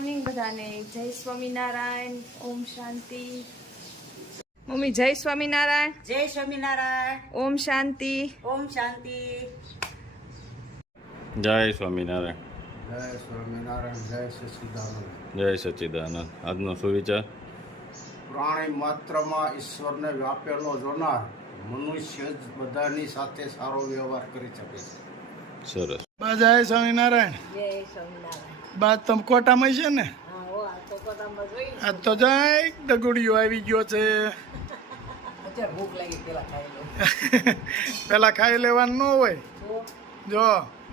Morning બધાને. જય સ્વામિનારાયણ. ઓમ શાંતિ. Mummy જય સ્વામિનારાયણ. જય સ્વામિનારાયણ. ઓમ શાંતિ. ઓમ શાંતિ. જય સ્વામિનારાયણ. જય સ્વામિનારાયણ. જય સચ્ચિદાનંદ. જય સચ્ચિદાનંદ. આજનો સુવિચાર: પ્રાણી માત્રમાં ઈશ્વરને વ્યાપેલો જોનાર મનુષ્ય જ બધાની સાથે સારો વ્યવહાર કરી શકે છે. સરસ. બા જય સ્વામિનારાયણ. જય સ્વામિનારાયણ. બા તમે કોટામાં છે ને? હા હો, આ તો કોટામાં જોઈ. આજ તો જાય દગુડિયો આવી ગયો છે. અત્યારે ભૂખ લાગી, પેલા ખાઈ લો. પેલા ખાઈ લેવાનું ન હોય. તો જો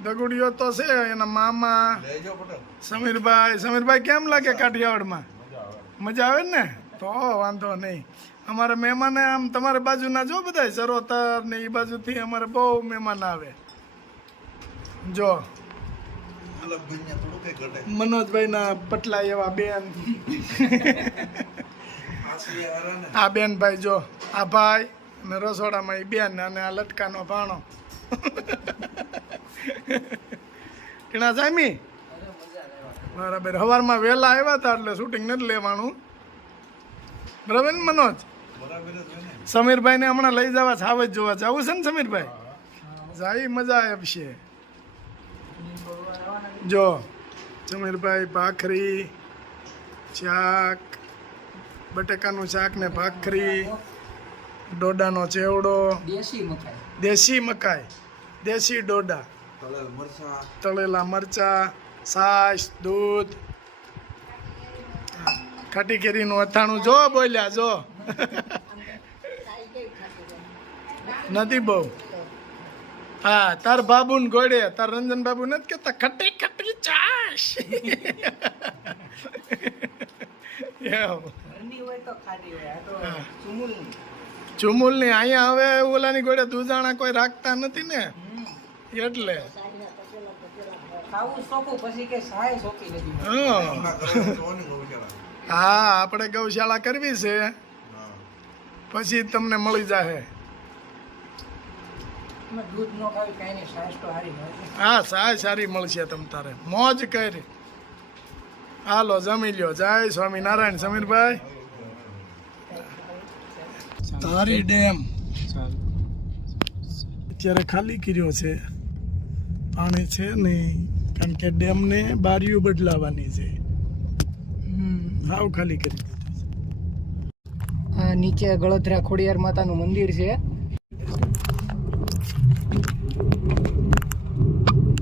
દગુડિયો તો છે, એના મામા સમીરભાઈ કેમ લાગે કાઠિયાવાડમાં? મજા આવે ને? તો વાંધો નહીં. અમારે મહેમાન આમ તમારી બાજુના જો બધા સરોતર ને એ બાજુથી અમારે બહુ મહેમાન આવે. જો મનોજભાઈ ના પટલા એવા બેન, આ બેન ભાઈ જો, આ ભાઈ ને રસોડામાં એ બેન અને આ લટકાનો ભાણો. ટીણા સામી બરાબર. સવારમાં વહેલા આવ્યા હતા એટલે શૂટિંગ નથી લેવાનું, બરાબર ને મનોજ? સમીરભાઈ ને હમણાં લઈ જવા છાવ જ જોવા જવું છે ને સમીરભાઈ? જાય મજા આવશે. જો સમીરભાઈ ભાખરી, શાક, બટેકાનું શાક ને ભાખરી, ડોડાનો ચેવડો, દેશી મકાઈ, દેશી ડોડા, તળેલા મરચા, છાશ, દૂધ, ખાટી કેરીનું અથાણું. જો બોલ્યા જો નથી બહુ. હા, તાર બાબુ ને ગોળે, તાર રંજન બાબુ નથી કેતા ખટી ખટી ચાશ. ચુમુલ ની અહીંયા હવે ઓલાની ગોળે દૂધાણા કોઈ રાખતા નથી ને, એટલે હા આપણે ગૌશાળા કરવી છે, પછી તમને મળી જાય. હા સાય સારી મળશે તમ તારે. મોજ કરી. હાલો જમી લ્યો. જય સ્વામિનારાયણ. સમીરભાઈ તારી ડેમ અત્યારે ખાલી કર્યો છે, પાણી છે નહીં, કારણ કે ડેમ ને બારીઓ બદલાવાની છે. હાવ ખાલી કરી દીધું. નીચે ગળોદરા ખોડિયાર માતાનું મંદિર છે.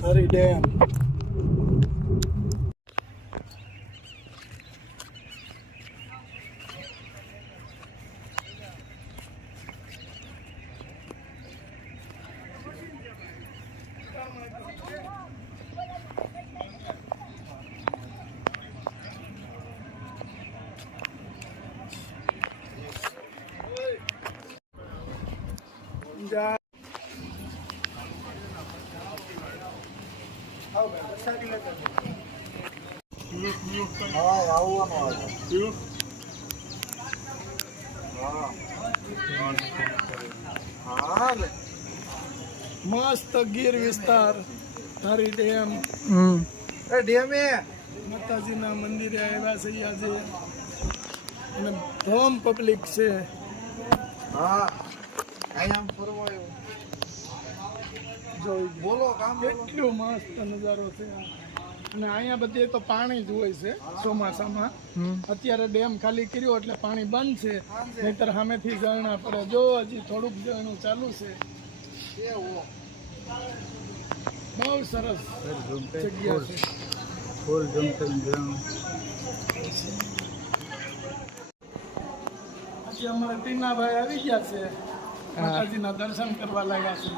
તારી ડેમ મસ્ત ગીર વિસ્તાર. તારી ડેમ માતાજીના મંદિરે આવ્યા છે આજે, અને ધોમ પબ્લિક છે. કેટલું મસ્ત નજારો છે. અને અહીંયા બધે તો પાણી જ હોય છે ચોમાસામાં. અત્યારે ડેમ ખાલી કર્યો એટલે પાણી બંધ છે, નહીતર સામેથી ઝરણા પડે. જો હજી થોડુંક ઝરણું ચાલુ છે. બહુ સરસ જગ્યા છે. પછી અમારા ટીનાભાઈ આવી ગયા છે, માતાજીના દર્શન કરવા લાગ્યા છે.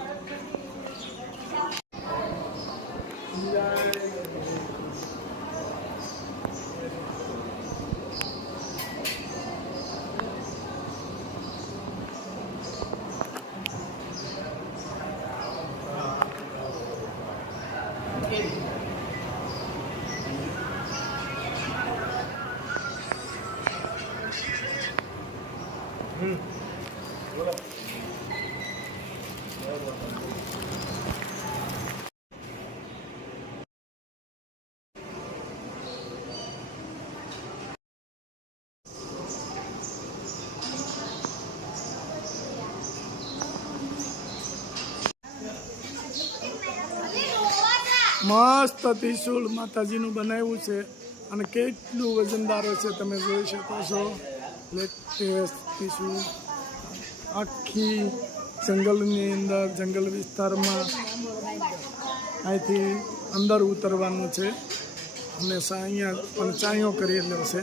મસ્ત ત્રિશુળ માતાજીનું બનાવ્યું છે અને કેટલું વજનદાર છે તમે જોઈ શકો છો. લેટેસ્ટ ત્રિશુળ આખી જંગલની અંદર જંગલ વિસ્તારમાં અહીંથી અંદર ઉતરવાનું છે અને અહીંયા પણ ચાયો કરેલો છે.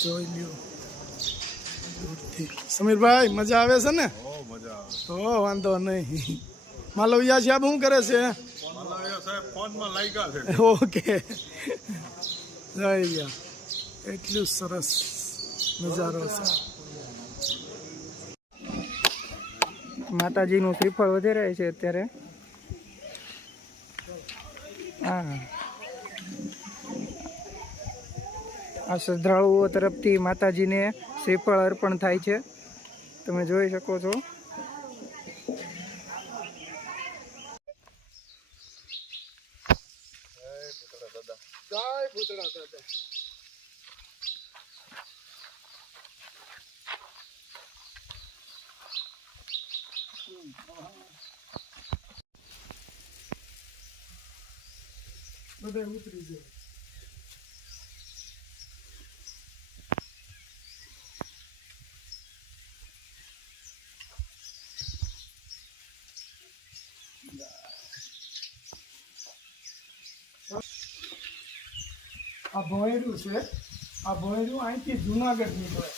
જોઈ લ્યો દૂરથી. સમીરભાઈ મજા આવે છે ને? તો વાંધો નહીં. માલવિયા સાહેબ શું કરે છે? ઓકે જઈ ગયા. એટલું સરસ નજારો છે. માતાજીનું શ્રીફળ વધી રહે છે અત્યારે. હા, આ શ્રદ્ધાળુઓ તરફથી માતાજીને શ્રીફળ અર્પણ થાય છે, તમે જોઈ શકો છો. જય ભૂતળા દાદા. બધા ઉતરી જાય. આ ભોંયરું છે. આ ભોંયરું અહીંથી જુનાગઢ નીકળે.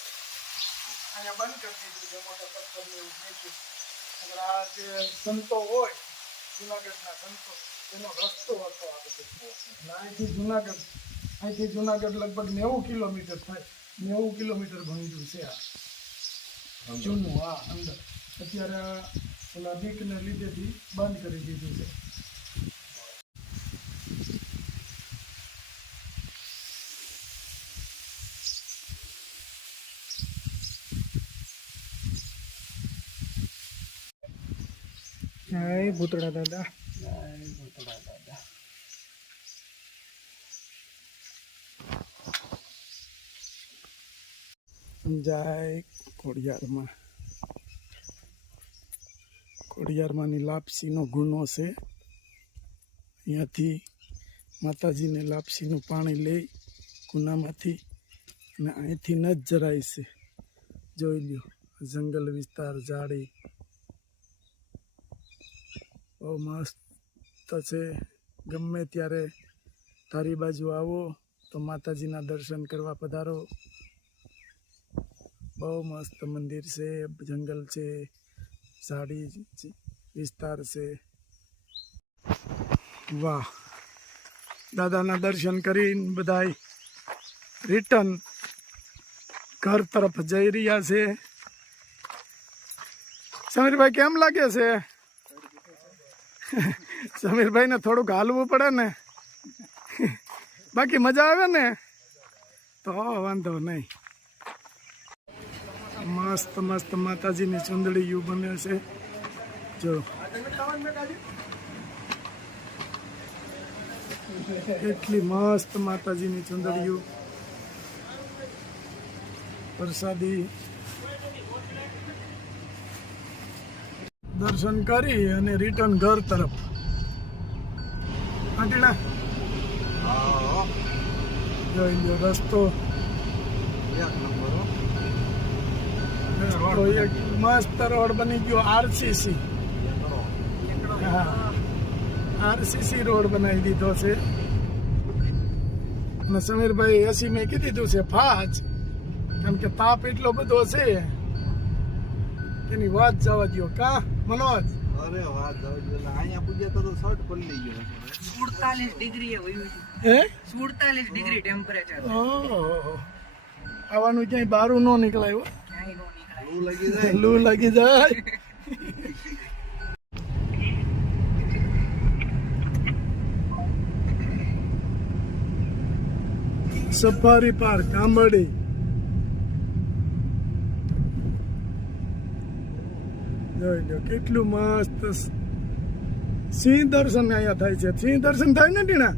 અહીંયા બંધ કરી દીધું છે મોટા પથ્થરને એવું મૂક્યું. એટલે આ જે સંતો હોય જુનાગઢના સંતો એનો રસ્તો હતો આ બધો. એટલે અહીંથી જુનાગઢ લગભગ 90 કિલોમીટર થાય. 90 કિલોમીટર ભોંયરું છે આ જૂનું. હા, અંદર અત્યારે ઓલા બીકને લીધેથી બંધ કરી દીધું છે. જય ભૂતળા દાદા. જય ખોડિયારમાં. ખોડિયારમાંની લાપસીનો ગુનો છે. અહીંયાથી માતાજીને લાપસીનું પાણી લઈ ગુનામાંથી અને અહીંથી ન જ જરાય છે. જોઈ લ્યો જંગલ વિસ્તાર, ઝાડી બહુ મસ્ત છે. ગમે ત્યારે તારી બાજુ આવો તો માતાજીના દર્શન કરવા પધારો. બહુ મસ્ત મંદિર છે, જંગલ છે, ઝાડી વિસ્તાર છે. વાહ, દાદાના દર્શન કરીને બધાય રિટર્ન ઘર તરફ જઈ રહ્યા છે. સમીરભાઈ કેમ લાગે છે? સમીરભાઈને થોડુંક હાલવું પડે ને, બાકી મજા આવે ને તો વાંધો નહીં. મસ્ત મસ્ત માતાજીની ચૂંદડીયું બને છે. જો એટલી મસ્ત માતાજીની ચૂંદડીયું. પ્રસાદી દર્શન કરી અને રિટર્ન ઘર તરફ. આંટીના જોઈ લો રસ્તો. તો એક મસ્ત રોડ બની ગયો આરસીસી. હા, આરસીસી રોડ બનાવી દીધો છે. અને સમીરભાઈ એસી મેં કીધી દીધું છે ફાજ, કારણ કે તાપ એટલો બધો છે એની વાત જવા દો. કા મનોજ? અરે વાત અહીંયા પૂજ્યા તો શર્ટ પલળી ગયો. 47 ડિગ્રી હે 47 ડિગ્રી ટેમ્પરેચર. ઓહો, આવવાનું ક્યાંય બહારું ન નીકળાયું. લૂ લાગી જાય. લૂ લાગી જાય. Safari park Ambardi. જોઈ લો કેટલું મસ્ત સિંહ દર્શન અહીંયા થાય છે. સિંહ દર્શન થાય ને ટીણા?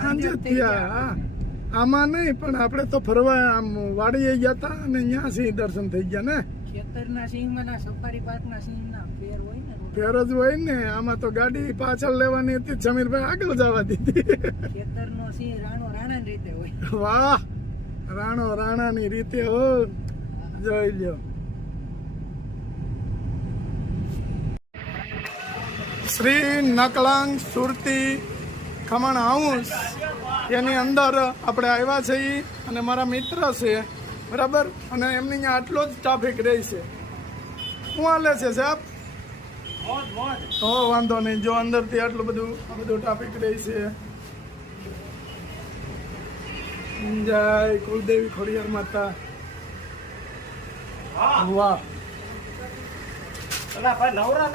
સાંજે થયા. આમાં નહીં, પણ આપણે તો ફરવા આમ વાડીએ ગયા હતા અને અહીંયા સિંહ દર્શન થઈ ગયા ને. ખેતરના સિંહમાં સફારી પાર્કના સિંહના ફેર હોય ને ફેર જ હોય ને. આમાં તો ગાડી પાછળ લેવાની હતી, સમીરભાઈ આગળ જવા દીધી. ખેતરનો સિંહ રાણાની રીતે હોય. વાહ, રાણો રાણાની રીતે હો. જોઈ લ્યો. શ્રી નકલાંગ સુરતી ખમણ હાઉસ એની અંદર આપણે આવ્યા છીએ અને મારા મિત્ર છે, બરાબર. અને એમની અહીંયા આટલો જ ટ્રાફિક રહે છે. શું હાલે છે સાહેબ? હો, વાંધો નહીં. જો અંદરથી આટલું બધું ટ્રાફિક રહે છે. જય કુલદેવી ખોડિયાર માતા. વાહ,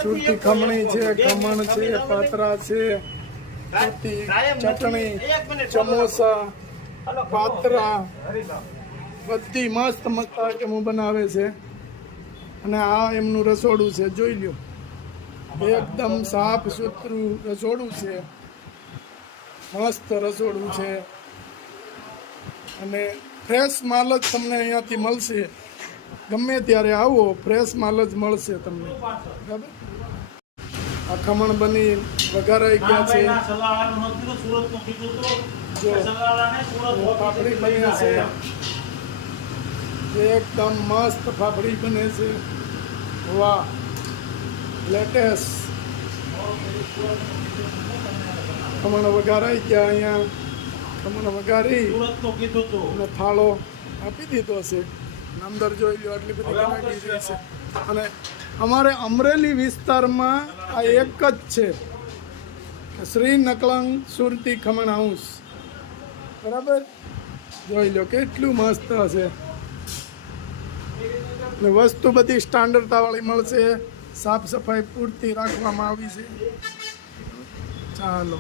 ચૂરતી ખમણી છે, ખમણ છે, પાતરા છે, ચટણી, સમોસા, પાતરા, બધી મસ્ત મસ્ત આઈટમો બનાવે છે. અને આ એમનું રસોડું છે, જોઈ લ્યો. એકદમ સાફ સુથરું રસોડું છે, મસ્ત રસોડું છે. અને ફ્રેશ માલ જ તમને અહીંયાથી મળશે. ગમે ત્યારે આવો, ફ્રેશ માલ જ મળશે તમને, બરાબર. આ ખમણ બની વઘારાઈ ગયા છે. જો ફાફડી બને છે, એકદમ મસ્ત ફાફડી બને છે. વાહ, લેટેસ્ટ ખમણ વઘારાઈ ગયા. અહીંયા ખમણ વઘારી અને થાળો આપી દીધો છે. અંદર જોઈ લો, આટલી બધી ગરાગી રહી છે. અને અમારે અમરેલી વિસ્તારમાં આ એક જ છે, શ્રી નકલાંગ સુરતી ખમણ હાઉસ, બરાબર. જોઈ લો કેટલું મસ્ત હશે. ને વસ્તુ બધી સ્ટાન્ડર્ડતાવાળી મળશે. સાફ સફાઈ પૂરતી રાખવામાં આવી છે. ચાલો.